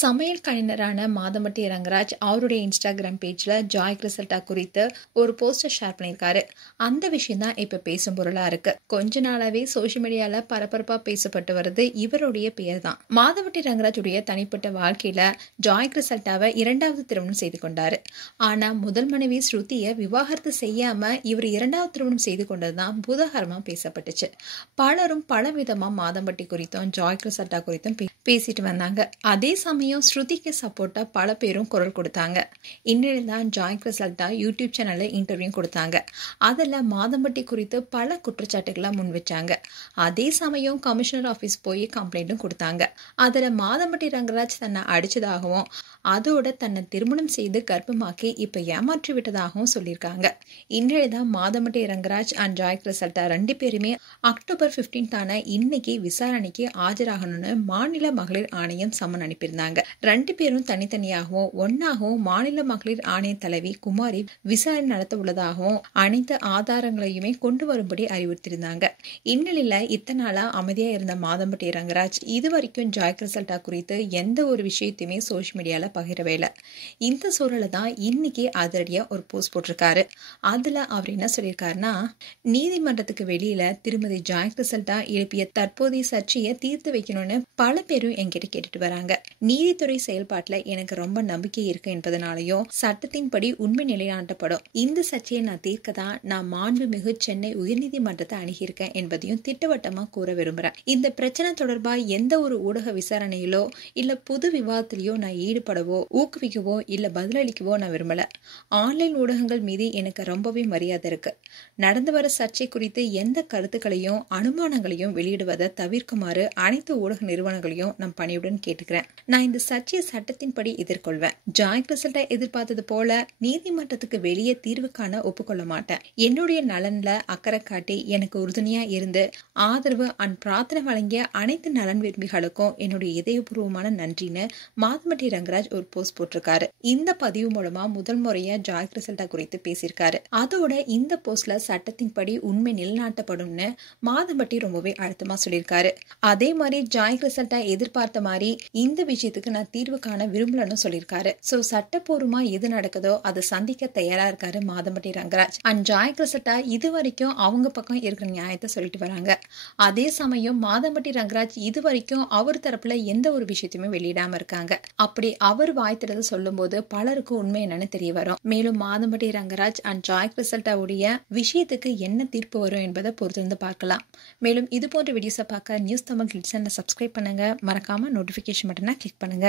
சமையல் கலைஞரான மாதம்பட்டி ரங்கராஜ் அவருடைய இன்ஸ்டாகிராம் பேஜ்ல ஜாய் கிறிசல்டா குறித்து ஒரு போஸ்டர் ஷேர் பண்ணியிருக்காரு. அந்த விஷயம் தான் இப்ப பேசும் பொருளா இருக்கு. கொஞ்ச நாளாவே சோசியல் மீடியால பரபரப்பா பேசப்பட்டு வருது இவருடைய பெயர் தான். மாதம்பட்டி ரங்கராஜுடைய தனிப்பட்ட வாழ்க்கையில ஜாய் கிறிசல்டாவை இரண்டாவது திருமணம் செய்து கொண்டாரு. ஆனா முதல் மனைவி ஸ்ருதியை விவாகரத்து செய்யாம இவர் இரண்டாவது திருமணம் செய்து கொண்டதுதான் பூதாகரமா பேசப்பட்டுச்சு. பலரும் பலவிதமா மாதம்பட்டி குறித்தும் ஜாய் கிறிசல்டா குறித்தும் பேசிட்டு வந்தாங்க. அதே சமயம் ஸ்ருதிக்கு சப்போர்ட்டா பல பேரும் குரல் கொடுத்தாங்க. இந்நிலையில் தான் ஜாய் கிறிசல்டா யூடியூப் சேனல்ல இன்டர்வியூ கொடுத்தாங்க. அதுல மாதம்பட்டி குறித்து பல குற்றச்சாட்டுகளை முன் வச்சாங்க. அதே சமயம் கமிஷனர் ஆபீஸ் போய் கம்ப்ளைண்ட்டும் கொடுத்தாங்க. அதுல மாதம்பட்டி ரங்கராஜ் தன்னை அடிச்சதாகவும் அதோட தன்னை திருமணம் செய்து கர்ப்பமாக்கி இப்ப ஏமாற்றி விட்டதாகவும் சொல்லியிருக்காங்க. இந்நிலையில் தான் மாதம்பட்டி ரங்கராஜ் அண்ட் ஜாய் கிறிசல்டா ரெண்டு பேருமே அக்டோபர் 15 இன்னைக்கு விசாரணைக்கு ஆஜராகணும்னு மாநில மகளிர் ஆணையம் சம்மன் அனுப்பியிருந்தாங்க. ரெண்டு பேரும் தனித்தனியாகவும் ஒன்னாகவும் மாநில மகளிர் ஆணைய தலைவி குமாரி விசாரணை நடத்த உள்ளதாகவும் அனைத்து ஆதாரங்களையுமே கொண்டு வரும்படி அறிவுறுத்தியிருந்தாங்க. இந்நிலையில இத்தனை நாளா அமைதியா இருந்த மாதம்பட்டி ரங்கராஜ் இதுவரைக்கும் ஜாய் கிறிசல்டா குறித்து எந்த ஒரு விஷயத்தையுமே சோசியல் மீடியால பகிரவே இல்லை. இந்த சூழல தான் இன்னைக்கு அதிரடியா ஒரு போஸ்ட் போட்டிருக்காரு. அதுல அவர் என்ன சொல்லியிருக்காருன்னா, நீதிமன்றத்துக்கு வெளியில திருமதி ஜாய் கிறிசல்டா எழுப்பிய தற்போதைய சர்ச்சையை தீர்த்து வைக்கணும்னு பல பேரும் என்கிட்ட கேட்டுட்டு வராங்க. நீதித்துறை செயல்பாட்டுல எனக்கு ரொம்ப நம்பிக்கை இருக்கு என்பதனாலையும் சட்டத்தின்படி உண்மை நிலைநாட்டப்படும். இந்த சர்ச்சையை நான் தீர்க்க தான் நான் மாண்புமிகு சென்னை உயர்நீதிமன்றத்தை அணுகியிருக்கேன் என்பதையும் திட்டவட்டமா கூற விரும்புறேன். இந்த பிரச்சனை தொடர்பா எந்த ஒரு ஊடக விசாரணையிலோ இல்ல பொது விவாதத்திலயோ நான் ஈடுபடவோ ஊக்குவிக்கவோ இல்ல பதிலளிக்கவோ நான் விரும்பல. ஆன்லைன் ஊடகங்கள் மீது எனக்கு ரொம்பவே மரியாதை இருக்கு. நடந்து வர சர்ச்சை குறித்து எந்த கருத்துக்களையும் அனுமானங்களையும் வெளியிடுவதை தவிர்க்குமாறு அனைத்து ஊடக நிறுவனங்களையும் நான் பணியுடன் கேட்டுக்கிறேன். நான் இந்த சர்ச்சையை சட்டத்தின்படி எதிர்கொள்வேன். ஜாய் கிறிசல்டா எதிர்பார்த்தது போல நீதிமன்றத்துக்கு வெளியே தீர்வு காண ஒப்புக்கொள்ள மாட்டேன். என்னுடைய நலன்ல அக்கறை காட்டி எனக்கு உறுதுணையா இருந்து ஆதரவு அண்ட் பிரார்த்தனை வழங்கிய அனைத்து நலன் விரும்பிகளுக்கும் என்னுடைய இதயபூர்வமான நன்றின்னு மாதம்பட்டி ரங்கராஜ் ஒரு போஸ்ட் போட்டிருக்காரு. இந்த பதிவு மூலமா முதல் முறையா ஜாய் கிறிசல்டா குறித்து பேசியிருக்காரு. அதோட இந்த போஸ்ட்ல சட்டத்தின்படி உண்மை நிலைநாட்டப்படும்னு மாதம்பட்டி ரொம்பவே அழுத்தமா சொல்லியிருக்காரு. அதே மாதிரி ஜாய் கிறிசல்டா எதிர்பார்த்த மாதிரி இந்த விஷயத்துக்கு நான் தீர்வு காண விரும்பலன்னு சொல்லியிருக்காரு. சோ சட்டப்பூர்வமா எது நடக்குதோ அதை சந்திக்க தயாரா இருக்காரு மாதம்பட்டி ரங்கராஜ். அண்ட் ஜாய் கிறிசல்டா இது வரைக்கும் அவங்க பக்கம் இருக்கிற நியாயத்தை சொல்லிட்டு வராங்க. அதே சமயம் மாதம்பட்டி ரங்கராஜ் இது வரைக்கும் அவர் தரப்புல எந்த ஒரு விஷயத்தையுமே வெளியிடாம இருக்காங்க. அப்படி அவர் வாய்த்திறத சொல்லும் போது பலருக்கும் உண்மை என்னன்னு தெரிய வரும். மேலும் மாதம்பட்டி ரங்கராஜ் அண்ட் ஜாய் கிறிசல்டாவுடைய விஷயத்துக்கு என்ன தீர்ப்பு வரும் என்பதை பொறுத்திருந்து பார்க்கலாம். மேலும் இது போன்ற வீடியோஸை பார்க்க நியூஸ் தமிழ் கிளிட்ஸ் சப்ஸ்கிரைப் பண்ணுங்க. மறக்காம நோட்டிபிகேஷன் பட்டனை கிளிக் பண்ணுங்க.